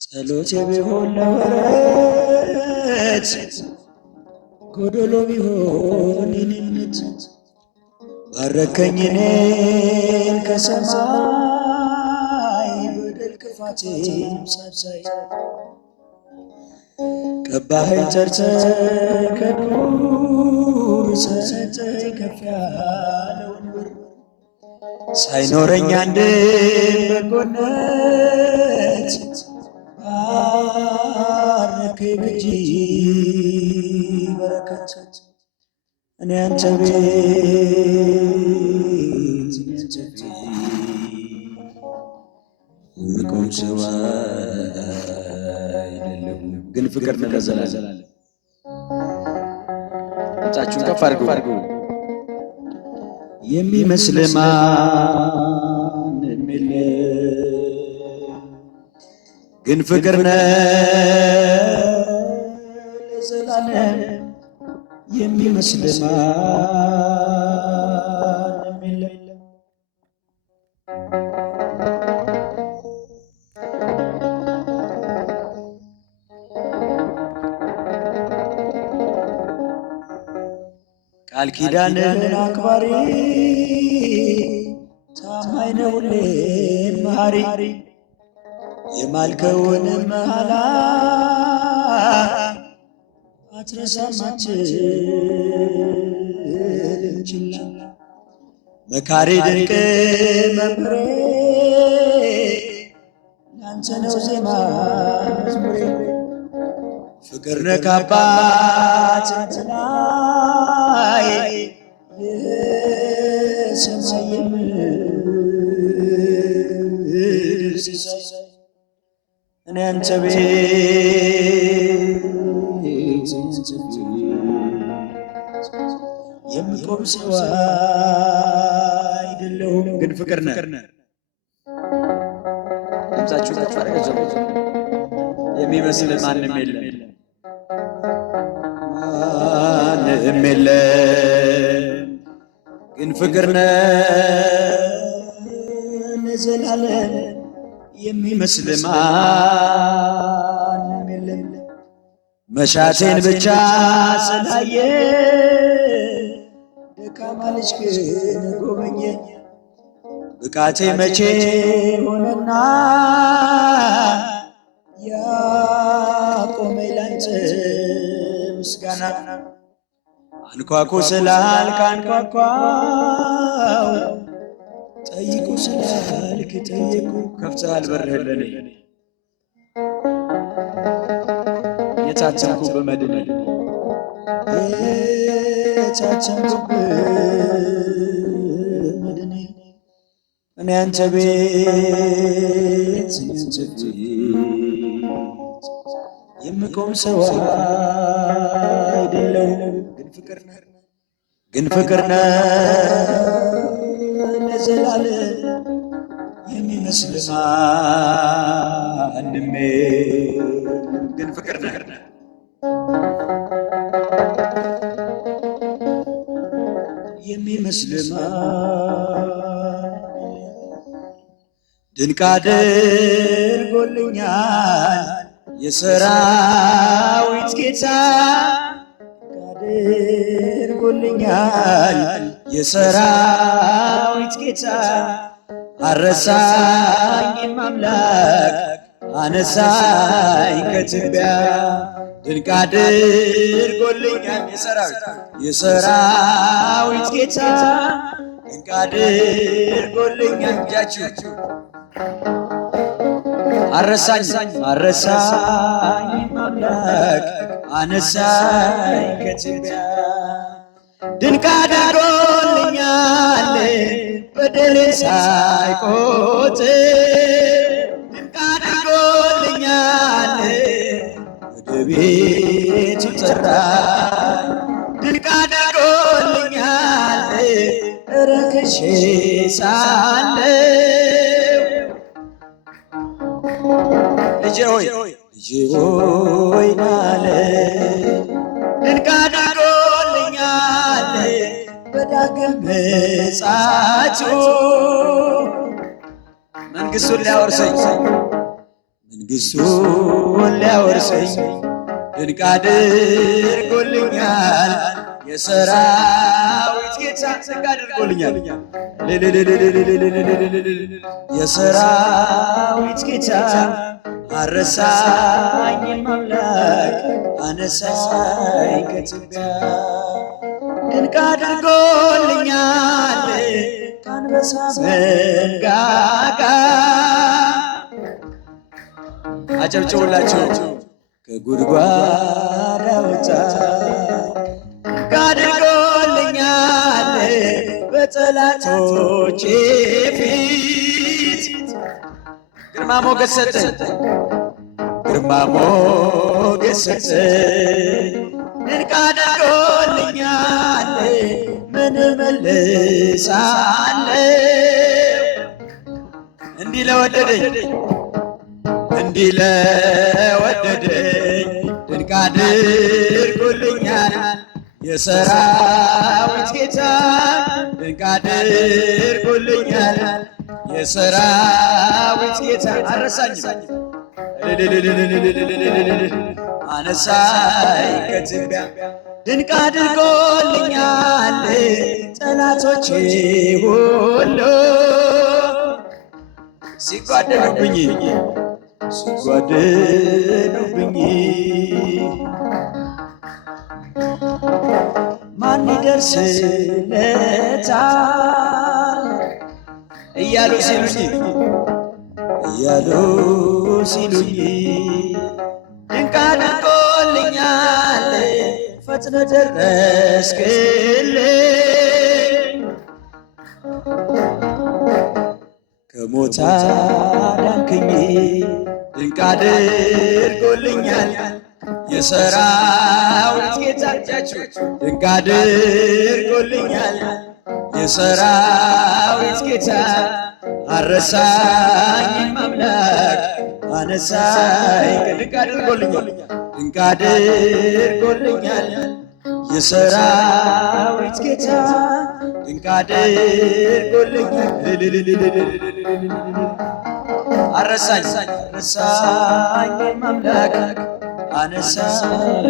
ጸሎቴ ቢሆን ለወረት ጎዶሎ ቢሆን የኔነት ባረከኝ እኔን ከሰማይ በደል ክፋቴን ሳብሳይ ቀባኸኝ ጠርተህ ከዱር ሰጠኝ ከፍ ያለውን ብር ሳይኖረኝ አንድን በጎነት ባረከኝ በእጅ በረከት እኔ አንተ ቤት ምቆም ሰው አይደለሁም ግን ፍቅር ተከዘላዘላለ እጫችሁን ከፍ አድርጉ የሚመስል ማንም የለም ግን ፍቅር ነህ ለዘላለም የሚመስል ማንም የለም ቃል ኪዳንህን አክባሪ ታማኝ ነህ ሁሌም መሐሪ የማልከውን መሐላ አትረሳም አትልም ችላ መካሪ ድንቅ መምህሬ ላንተ ነው ዜማ መዝሙሬ ፍቅር ነህ ከአባት በላይ የሰማይ የምድር ሲሳይ እኔ አንተ ቤት የምቆም ሰው አይደለሁም ግን ፍቅር ነህ ድምፃችሁ ከፍ አድርጋችሁ የሚመስል ማንም የለም ማንም የለም ግን ፍቅር ነህ ለዘላለም የሚመስል ማንም የለም መሻቴን ብቻ ስላየ ደካማ ልጅ ግን ጎበኘኝ ብቃቴ መቼ ሆነና ያቆመኝ ላንተ ምስጋና አንኳኩ ስላልክ አንኳኳው ጠይቁ ስላልክ ጠየቁ ከፍተሃል በርህን ለኔ የታተምኩ በመድን የታተምኩ በመድን እኔ አንተ ቤት የምቆም ሰው አይደለሁም ግን ፍቅር ነህ ለዘላለም የሚመስል ማንም የለም ግን ፍቅር ነህ የሚመስል ድንቅ አድርጎልኛል የሰራዊት ጌታ አድርጎልኛል የሰራዊት ጌታ አረሳኝም አምላክ አነሳኝ ከትቢያ ድንቅ አድርጎልኛል የሰራዊት ጌታ ድንቅ አድርጎልኛል እጃችሁ አረሳኝ አምላክ አነሳኝ ከትቢያ ድንቅ አድርጎልኛል በደሌን ሳይቆጥር ድንቅ አድርጎልኛል ወደ ቤቱ ጠራኝ ድንቅ አድርጎልኛል ተንበርክኬ ሳለሁ ልጄ ሆይ ናለ ድንቅ አድርጎልኛል በዳግም ምጽአቱ መንግሥቱን ሊያወርሰኝ ድንቅ አድርጎልኛል የሰራዊት ጌታ ድንቅ አድርጎልኛል የሰራዊት ጌታ አረሳኝም አምላክ አነሳኝ ከትቢያ ድንቅ አድርጎልኛል ከአንበሳ መንጋጋ አጨብጭቡላችሁ ከጉድጓድ አወጣኝ ድንቅ አድርጎልኛል በጠላቶቼ ፊት ግርማ ሞገስ ሰጠኝ ድንቅ አድርጎልኛል ምን እመልሳለሁ እንዲህ ለወደደኝ ድንቅ አድርጎልኛል የሰራዊት ጌታ ድንቅ አድርጎልኛል የሰራዊት ጌታ አረሳኝም አነሳኝ ከትቢያ ድንቅ አድርጎልኛል ጠላቶቼ ሁሉ ሲጓደኑብኝ ማን ይደርስለታል እያሉ ሲሉኝ ድንቅ አድርጎልኛል ፈጥነ ደረስክልኝ ከሞት አዳንከኝ ድንቅ አድርጎልኛል የሰራዊት ጌታ እጃችሁ ድንቅ አድርጎልኛል የሰራዊት ጌታ አረሳኝም አምላክ አነሳኝ ድንቅ አድርጎልኛል የሰራዊት ጌታ ድንቅ አድርጎልኛል አረሳኝም አምላክ አነሳኝ